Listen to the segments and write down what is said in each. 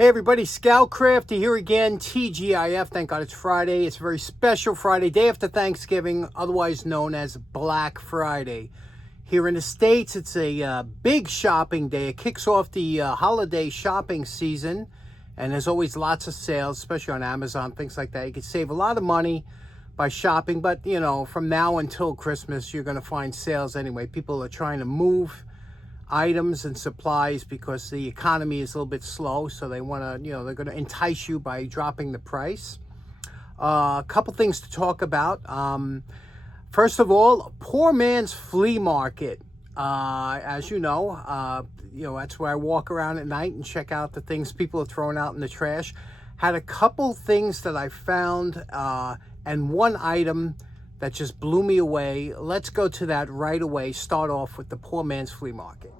Hey everybody, Scoutcrafty here again, TGIF. Thank God it's Friday. It's a very special Friday, day after Thanksgiving, otherwise known as Black Friday. Here in the States, it's a big shopping day. It kicks off the holiday shopping season, and there's always lots of sales, especially on Amazon, things like that. You can save a lot of money by shopping, but you know, from now until Christmas, you're going to find sales anyway. People are trying to move items and supplies because the economy is a little bit slow, so they want to, they're going to entice you by dropping the price. A couple things to talk about. First of all, poor man's flea market. As you know, that's where I walk around at night and check out the things people are throwing out in the trash. Had a couple things that I found, and one item that just blew me away. Let's go to that right away. Start off with the poor man's flea market.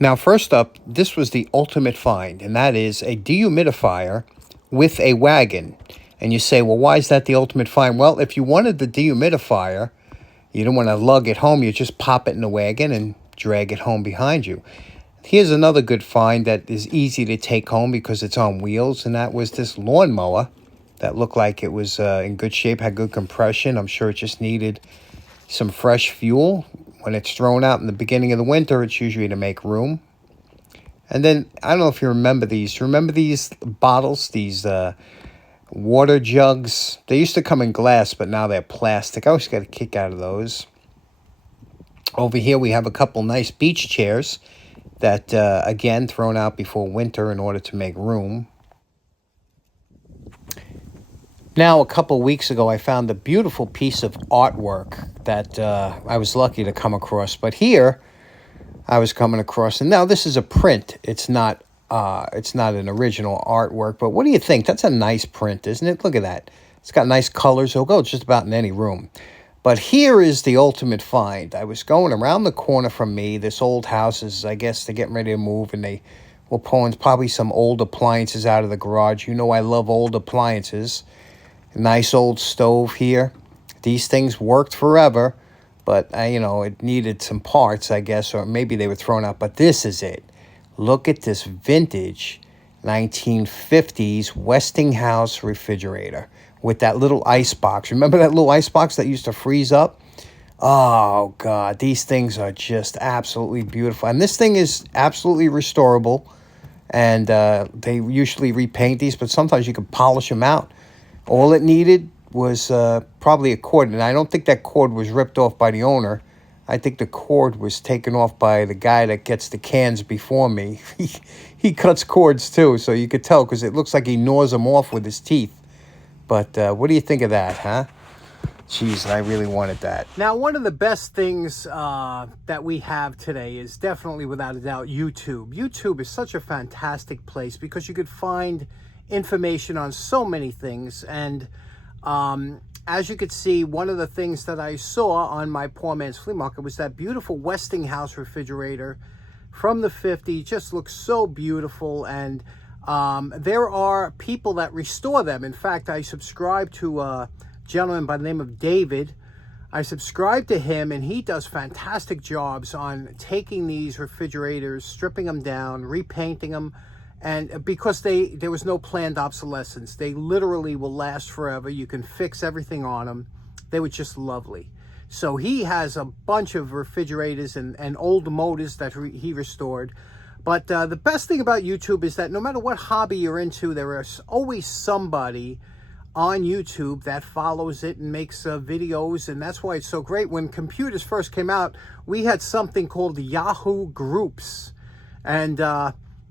Now, first up, this was the ultimate find, and that is a dehumidifier with a wagon. And you say, well, why is that the ultimate find? Well, if you wanted the dehumidifier, you don't want to lug it home. You just pop it in the wagon and drag it home behind you. Here's another good find that is easy to take home because it's on wheels, and that was this lawnmower that looked like it was in good shape, had good compression. I'm sure it just needed some fresh fuel. When it's thrown out in the beginning of the winter, it's usually to make room. And then, I don't know if you remember these. Remember these bottles, these water jugs? They used to come in glass, but now they're plastic. I always got a kick out of those. Over here, we have a couple nice beach chairs that, again, thrown out before winter in order to make room. Now, a couple weeks ago, I found a beautiful piece of artwork that I was lucky to come across. But here, I was coming across, and now this is a print. It's not an original artwork. But what do you think? That's a nice print, isn't it? Look at that. It's got nice colors. It'll go just about in any room. But here is the ultimate find. I was going around the corner from me. This old house is, I guess, they're getting ready to move, and they were pulling probably some old appliances out of the garage. You know I love old appliances. Nice old stove here. These things worked forever, but it needed some parts, I guess, or maybe they were thrown out. But this is it. Look at this vintage 1950s Westinghouse refrigerator with that little ice box. Remember that little ice box that used to freeze up? Oh, God, these things are just absolutely beautiful. And this thing is absolutely restorable, and they usually repaint these, but sometimes you can polish them out. All it needed was probably a cord, and I don't think that cord was ripped off by the owner. I think the cord was taken off by the guy that gets the cans before me. He cuts cords too, so you could tell because it looks like he gnaws them off with his teeth. But what do you think of that, huh? Jeez, I really wanted that. Now, one of the best things that we have today is definitely, without a doubt, YouTube. YouTube is such a fantastic place because you could find information on so many things, and as you could see, one of the things that I saw on my poor man's flea market was that beautiful Westinghouse refrigerator from the 50s. Just looks so beautiful, and there are people that restore them. In fact, I subscribe to a gentleman by the name of David. I subscribe to him, and he does fantastic jobs on taking these refrigerators, stripping them down, repainting them. And because there was no planned obsolescence, they literally will last forever. You can fix everything on them. They were just lovely. So he has a bunch of refrigerators and old motors that he restored. But the best thing about YouTube is that no matter what hobby you're into, there is always somebody on YouTube that follows it and makes videos. And that's why it's so great. When computers first came out, we had something called the Yahoo Groups. And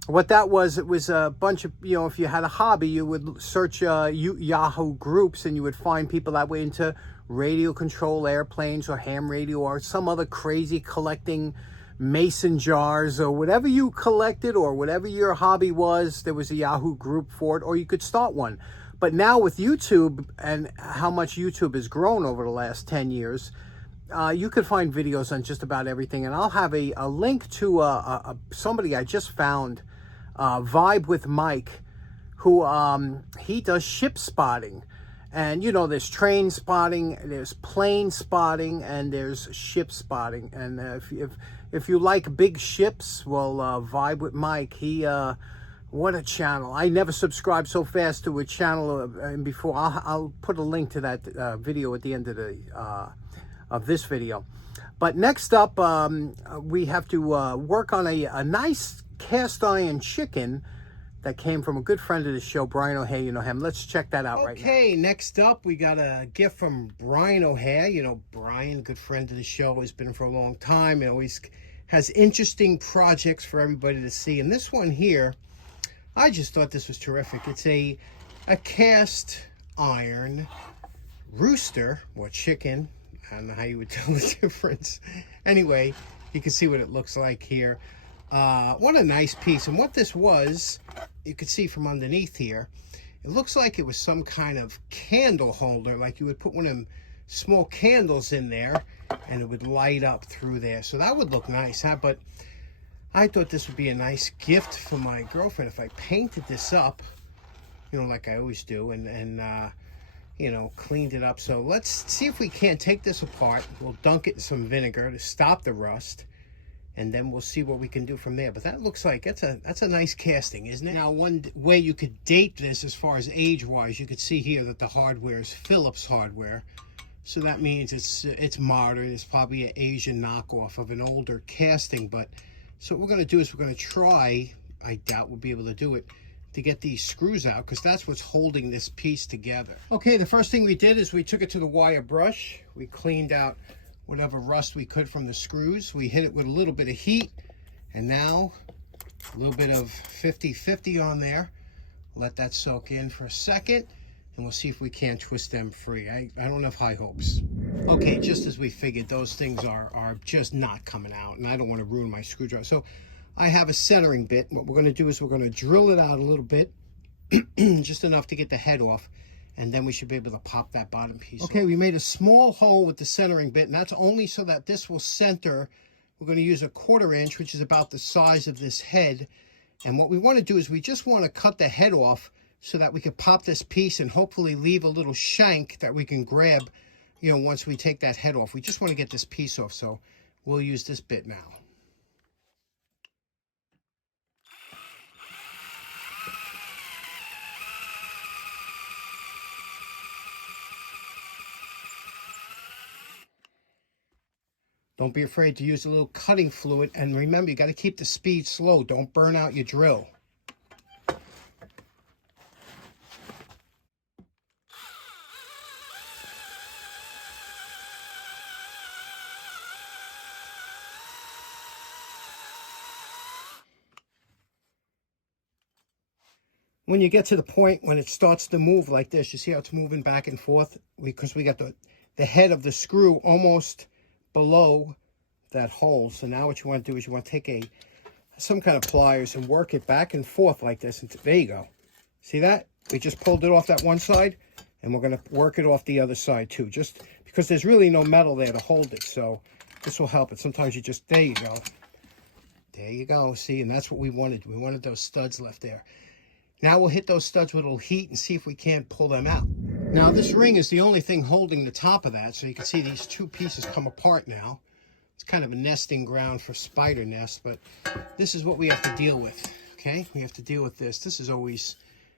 what that was, it was a bunch of, if you had a hobby, you would search Yahoo Groups, and you would find people that were into radio control airplanes or ham radio or some other crazy collecting mason jars or whatever you collected or whatever your hobby was. There was a Yahoo group for it, or you could start one. But now with YouTube and how much YouTube has grown over the last 10 years, you could find videos on just about everything. And I'll have a link to somebody I just found, Vibe with Mike, who he does ship spotting. And there's train spotting, there's plane spotting, and there's ship spotting. And if you like big ships, well, Vibe with Mike, he What a channel. I never subscribed so fast to a channel and before. I'll put a link to that video at the end of this video. But next up, we have to work on a nice cast iron chicken that came from a good friend of the show, Brian O'Hare. You know him. Let's check that out right now. Okay, next up, we got a gift from Brian O'Hare. You know, Brian, good friend of the show, has been for a long time. He always has interesting projects for everybody to see. And this one here, I just thought this was terrific. It's a cast iron rooster or chicken. I don't know how you would tell the difference. Anyway, you can see what it looks like here. What a nice piece. And what this was, you could see from underneath here, it looks like it was some kind of candle holder, like you would put one of them small candles in there and it would light up through there. So that would look nice, huh? But I thought this would be a nice gift for my girlfriend if I painted this up, you know, like I always do, and you know, cleaned it up. So let's see if we can't take this apart. We'll dunk it in some vinegar to stop the rust, and then we'll see what we can do from there. But that looks like that's a nice casting, isn't it? Now, one way you could date this as far as age-wise, you could see here that the hardware is Philips hardware. So that means it's modern. It's probably an Asian knockoff of an older casting. But so what we're going to do is we're going to try, I doubt we'll be able to do it, to get these screws out, because that's what's holding this piece together. Okay, the first thing we did is we took it to the wire brush. We cleaned out whatever rust we could from the screws. We hit it with a little bit of heat, and now a little bit of 50-50 on there. Let that soak in for a second, and we'll see if we can't twist them free. I don't have high hopes. Okay, just as we figured, those things are just not coming out, and I don't want to ruin my screwdriver. So I have a centering bit. What we're going to do is we're going to drill it out a little bit, just enough to get the head off, and then we should be able to pop that bottom piece off. We made a small hole with the centering bit, and that's only so that this will center. We're going to use a 1/4 inch, which is about the size of this head. And what we want to do is we just want to cut the head off so that we can pop this piece and hopefully leave a little shank that we can grab, you know, once we take that head off. We just want to get this piece off, so we'll use this bit now. Don't be afraid to use a little cutting fluid. And remember, you got to keep the speed slow. Don't burn out your drill. When you get to the point when it starts to move like this, you see how it's moving back and forth? Because we got the head of the screw almost below that hole. So now what you want to do is you want to take some kind of pliers and work it back and forth like this. And there you go. See that? We just pulled it off that one side, and we're going to work it off the other side too, just because there's really no metal there to hold it. So this will help it. Sometimes you just, there you go. There you go. See, and that's what we wanted. We wanted those studs left there. Now we'll hit those studs with a little heat and see if we can't pull them out. Now this ring is the only thing holding the top of that, so you can see these two pieces come apart now. It's kind of a nesting ground for spider nests, but this is what we have to deal with, okay? We have to deal with this. This is always,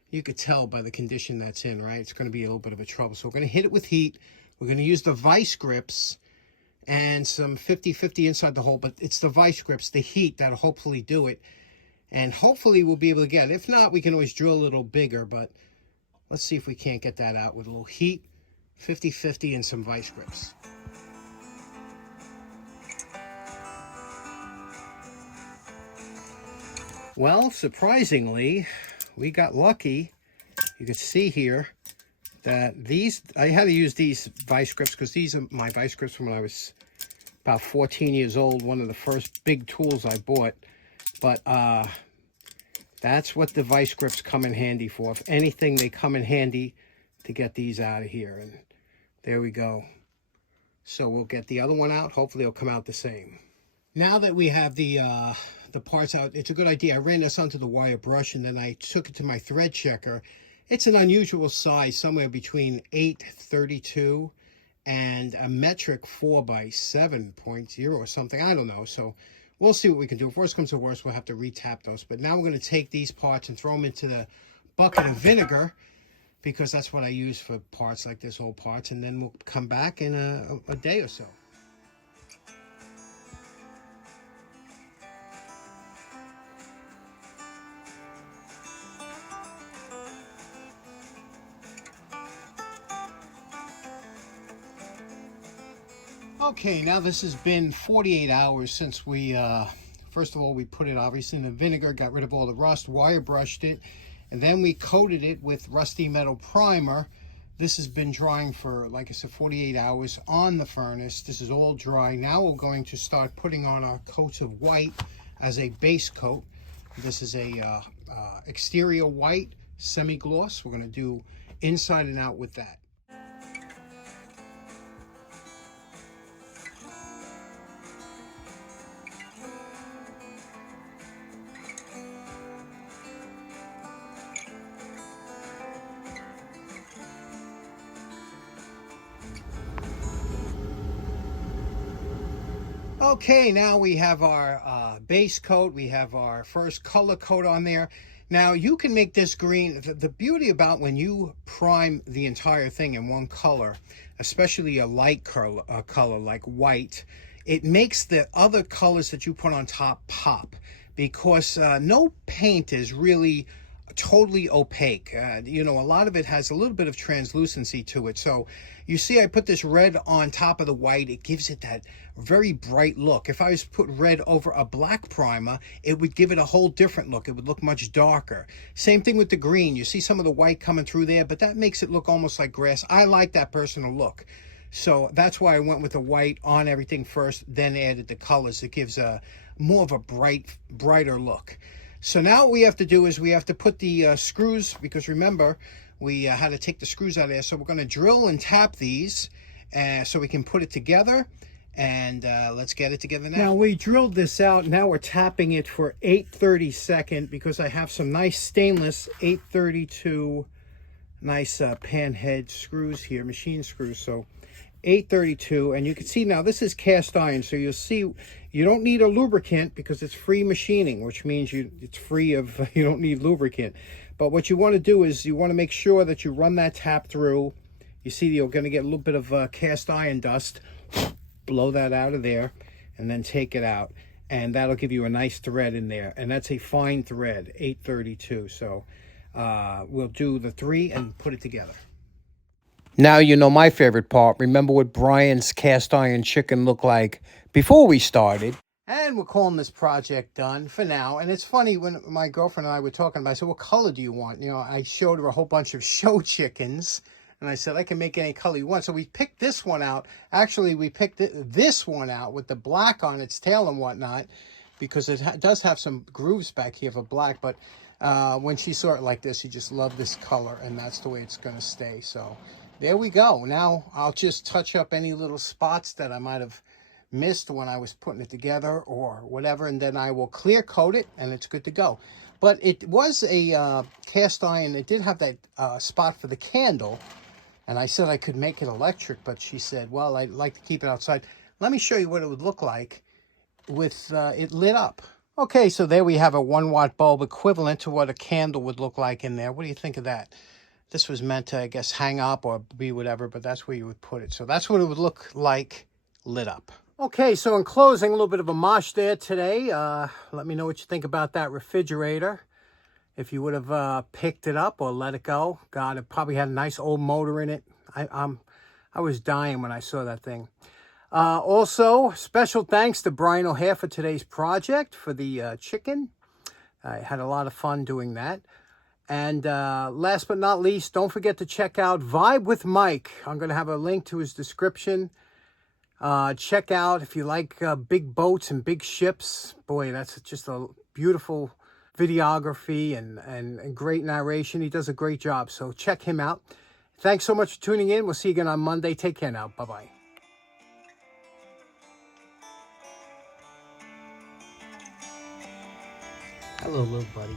you could tell by the condition that's in, right? It's going to be a little bit of a trouble. So we're going to hit it with heat. We're going to use the vice grips and some 50-50 inside the hole, but it's the vice grips, the heat, that'll hopefully do it. And hopefully we'll be able to get it. If not, we can always drill a little bigger, but let's see if we can't get that out with a little heat, 50-50, and some vice grips. Well, surprisingly, we got lucky. You can see here that these, I had to use these vice grips because these are my vice grips from when I was about 14 years old, one of the first big tools I bought. But that's what the vice grips come in handy for. If anything, they come in handy to get these out of here. And there we go. So we'll get the other one out. Hopefully it'll come out the same. Now that we have the parts out, it's a good idea. I ran this onto the wire brush and then I took it to my thread checker. It's an unusual size, somewhere between 832 and a metric 4x7.0 or something. I don't know. So we'll see what we can do. If worst comes to worst, we'll have to re-tap those. But now we're going to take these parts and throw them into the bucket of vinegar, because that's what I use for parts like this, whole parts. And then we'll come back in a day or so. Okay, now this has been 48 hours since we, first of all, we put it obviously in the vinegar, got rid of all the rust, wire brushed it, and then we coated it with rusty metal primer. This has been drying for, like I said, 48 hours on the furnace. This is all dry. Now we're going to start putting on our coats of white as a base coat. This is a exterior white semi-gloss. We're going to do inside and out with that. Okay, now we have our base coat. We have our first color coat on there. Now you can make this green. The beauty about when you prime the entire thing in one color, especially a light color like white, it makes the other colors that you put on top pop, because no paint is really totally opaque. You know, a lot of it has a little bit of translucency to it. So you see I put this red on top of the white. It gives it that very bright look. If I was to put red over a black primer, it would give it a whole different look. It would look much darker. Same thing with the green. You see some of the white coming through there, but that makes it look almost like grass. I like that personal look. So that's why I went with the white on everything first, then added the colors. It gives a more of a brighter look. So now what we have to do is we have to put the screws, because remember, we had to take the screws out of there. So we're going to drill and tap these so we can put it together. And let's get it together now. Now we drilled this out. Now we're tapping it for 8/32 because I have some nice stainless 832 nice pan head screws here, machine screws. So 8/32, and you can see now this is cast iron, so you'll see you don't need a lubricant because it's free machining, which means it's free of, you don't need lubricant. But what you want to do is you want to make sure that you run that tap through. You see you're going to get a little bit of cast iron dust. Blow that out of there and then take it out, and that'll give you a nice thread in there, and that's a fine thread, 8/32. So we'll do the 3 and put it together. Now you know my favorite part. Remember what Brian's cast iron chicken looked like before we started. And we're calling this project done for now. And it's funny, when my girlfriend and I were talking about it, I said, what color do you want? You know, I showed her a whole bunch of show chickens, and I said, I can make any color you want. So we picked this one out. Actually, we picked this one out with the black on its tail and whatnot, because it does have some grooves back here for black. But when she saw it like this, she just loved this color, and that's the way it's going to stay. So there we go. Now I'll just touch up any little spots that I might have missed when I was putting it together or whatever, and then I will clear coat it, and it's good to go. But it was a cast iron. It did have that spot for the candle, and I said I could make it electric, but she said, well, I'd like to keep it outside. Let me show you what it would look like with it lit up. Okay, so there we have a 1-watt bulb equivalent to what a candle would look like in there. What do you think of that? This was meant to, I guess, hang up or be whatever, but that's where you would put it. So that's what it would look like lit up. Okay, so in closing, a little bit of a mosh there today. Let me know what you think about that refrigerator. If you would have picked it up or let it go. God, it probably had a nice old motor in it. I was dying when I saw that thing. Also, special thanks to Brian O'Hare for today's project for the chicken. I had a lot of fun doing that. And last but not least, don't forget to check out Vibe with Mike. I'm going to have a link to his description. Check out if you like big boats and big ships. Boy, that's just a beautiful videography and great narration. He does a great job, so check him out. Thanks so much for tuning in. We'll see you again on Monday. Take care now. Bye-bye. Hello, little buddy.